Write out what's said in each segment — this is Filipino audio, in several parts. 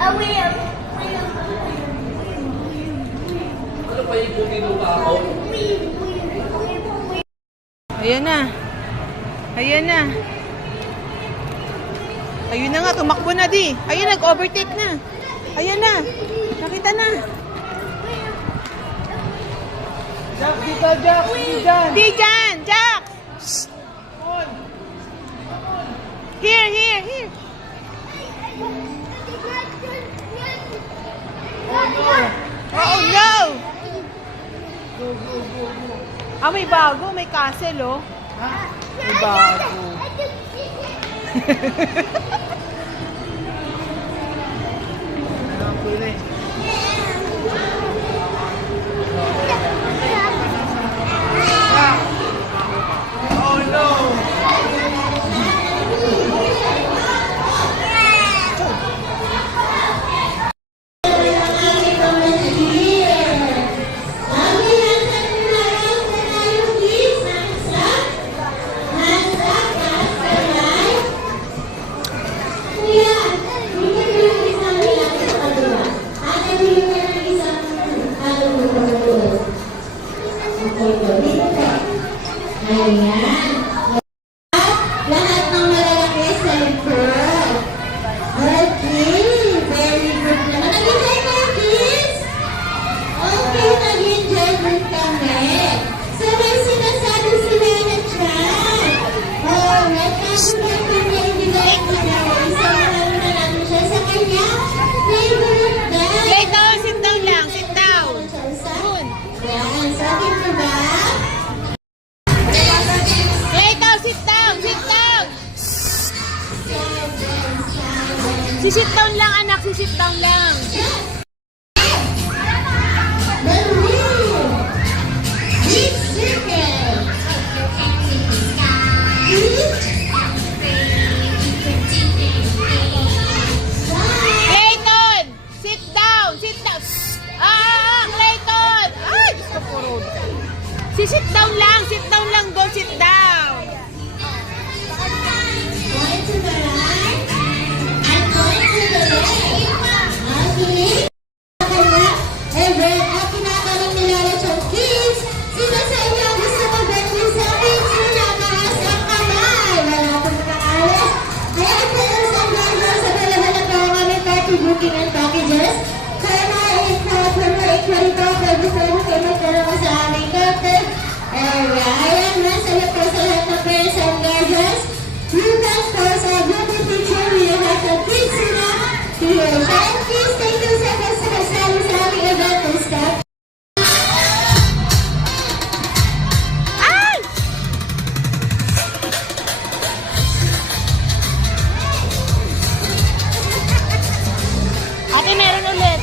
Ano pa yung bumilo ka ako? Ayan na. Ayan na. Ayun na nga, tumakbo na di. Ayun, nag-overtake na. Ayan na. Nakita na. Jack, dito, Jack! Hindi dyan! Di dyan, Jack! Here, here, here. Oh no! Ah, may bago. May castle, oh. May bago. Oh no! Lahat ng malalaki center. Okay, very good naman. Nag-enjoy kayo, kids? Okay, nag-enjoy din kami. So, may sinasabi sila na chat. Oh, nagkakaroon kami ibigay ko na. Isang na namin siya sa kanya. Favorite dance. Lay down, sit down lang. Sit down. Good. Yan, sabi mo ba? Lay down, sit down. Sit down. Sisit down lang, anak. Sisit down lang. Clayton! Sit down! Sit down! Clayton! Ay, gusto ko road. Sit down lang! Sit down lang! Go sit down! Going to the right and going to the left. Okay. And then, ang kinakaroon nila ng kids, sino sa inyo gusto mag-birthday sa kids? Wala maas ang kamay. Wala pong maalas. Kaya ito yung sandal sa dalawa na po kami party booking and packages. Kaya na ikwarito, pwede kayo magkaroon sa aming doctor. Ayan, nasa lahat po sa lahat ng parents and guardians. You can post a beauty picture with your heart of kids na creation. Please take 2 seconds to kasali sa aming event and start. Ay! Ate, meron ulit.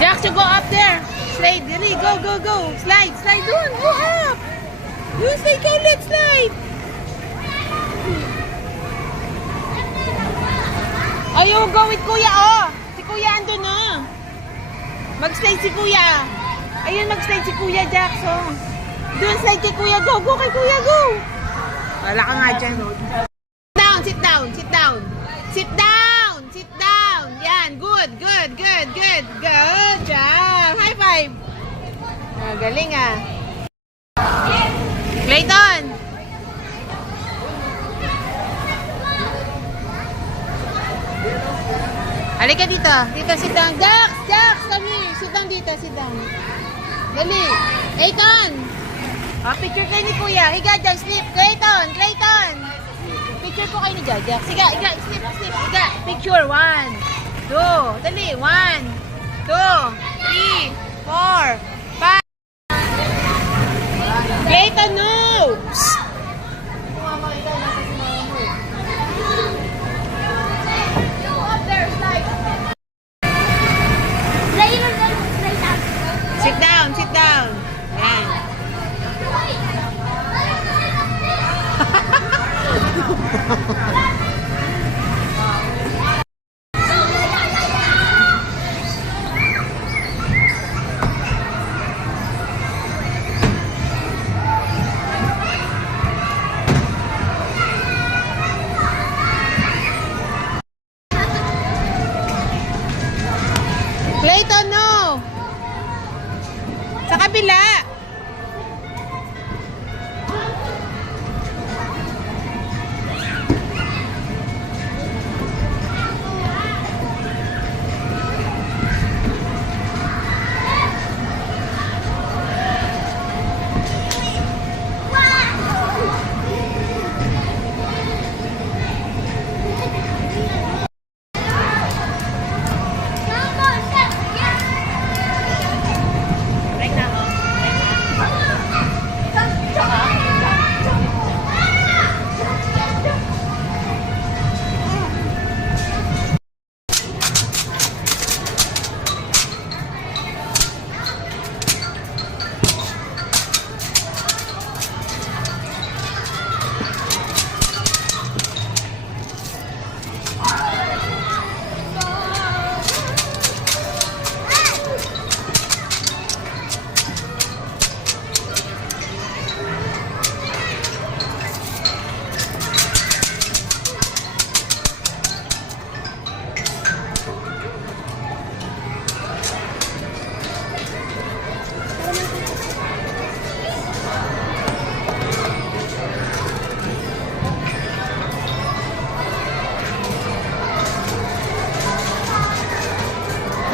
Jack, to go up there. Slide, really. Go, go, go. Slide, slide doon. Go up. You slide, go, let's slide. Ayaw, go with Kuya, oh. Si Kuya andun na. Mag-slide si Kuya. Ayun, mag-slide si Kuya Jackson. Doon slide kay Kuya. Go, go kay Kuya, go. Wala ka nga dyan. Sit down, sit down. Sit down, sit down. Yan, good, good, good, good. Good job. High five. Galing ah. Clayton! Halika dito. Dito, sit down. Jax! Jax! Come here. Sit down dito. Sit down. Dali. Clayton! Picture kayo ni Kuya. Higa dyan. Sleep. Clayton! Clayton! Picture po kayo ni Jax. Higa. Higa. Sleep. Sleep. Higa. Picture. 1, 2. Dali. 1, 2, 3, 4, 5. Clayton, no! Psst! Sit down, sit down. Yan. Clayton, no! Sa kabila.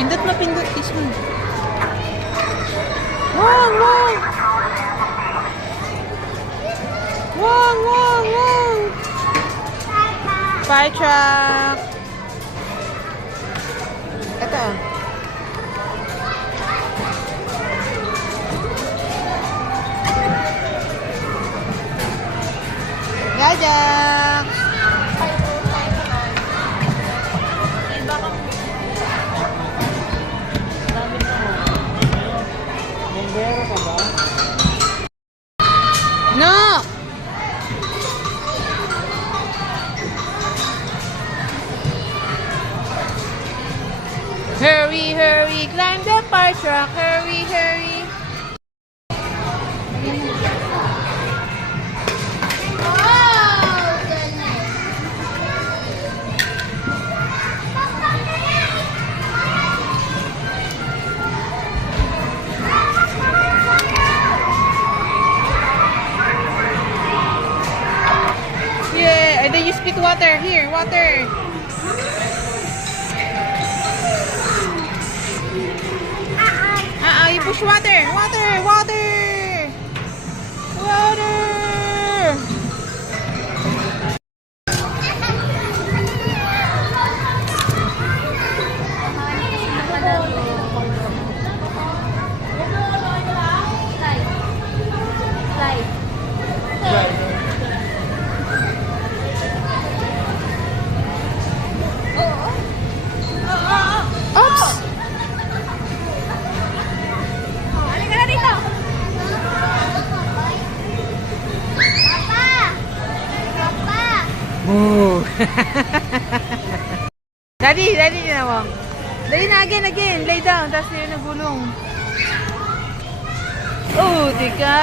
Pindot mo, pindot. This one. Wong, wong! Wong, wong, wong! Fire truck! Ito. Gajak! Bombero ka ba? No! Hurry, hurry, climb the fire truck. Hurry, hurry. Yeah, and then you spit water. Here, water. You push water. Water, water. Water. Oops. Oh. Daddy, daddy na mo. Dali na, again. Lay down, tapos na nagulong. Oh, tika.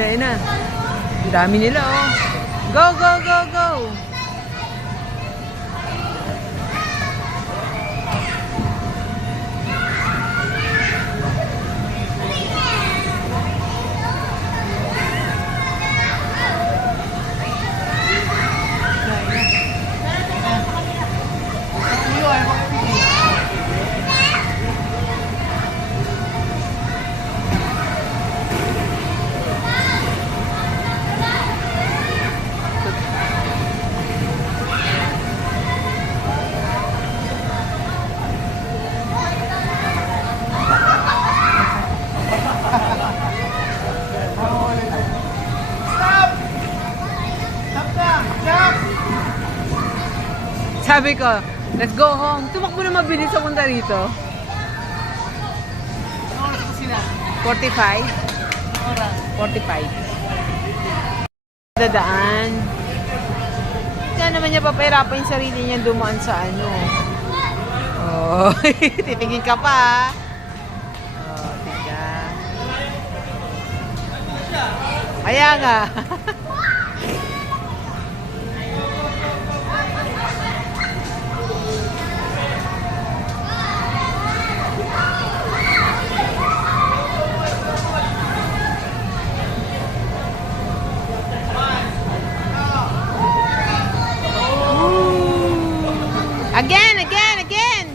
Ayun na. Ang dami nila, oh. Go, go, go, go! Sabi ko, let's go home. Tumakbo na mabilis ako punta rito. Ano oras po sila? 45? Oras. 45. Dadaan. Kaya naman niya papahirapan yung sarili niya dumaan sa ano. Oh, titingin ka pa. Oh, tiga. Kaya nga. Again, again, again.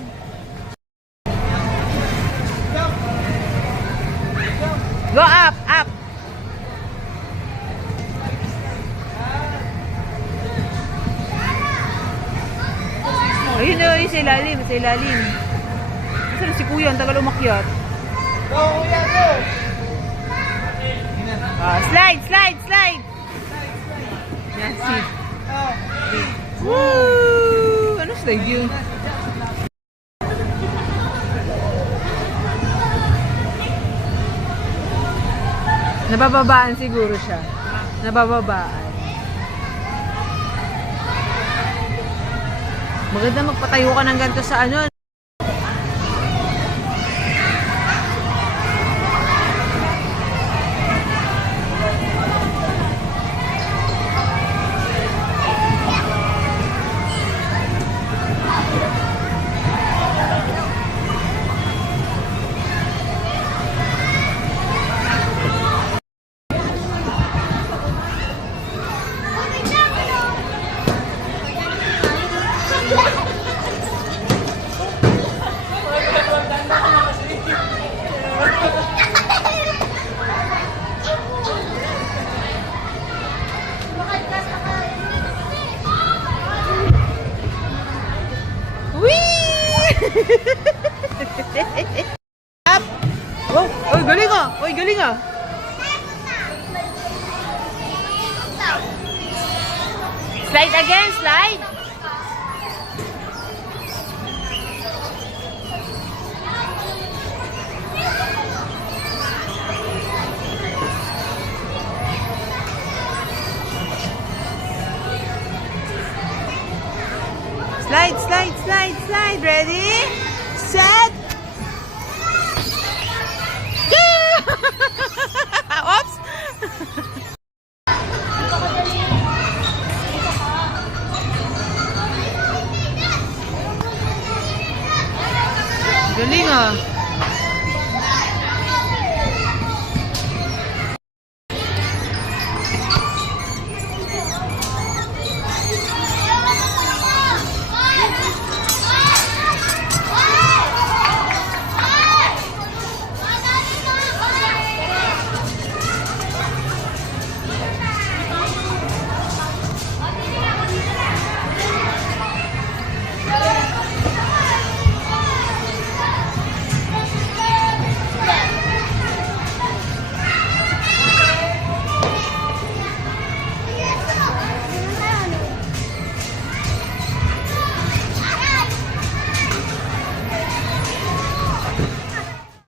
Go up, up. Ayun na, ayun sa ilalim, sa ilalim. Saan si Kuya? Ang tagal umakyat. Go, kuya, go! Slide, slide, slide. Yan, see. Woo! Ano slide yun? Nabababaan siguro siya. Nabababaan. Maganda magpatayo ka ng ganito sa ano. Up! Oh, oy, galing ah! Oy, galing ah! Slide again, slide!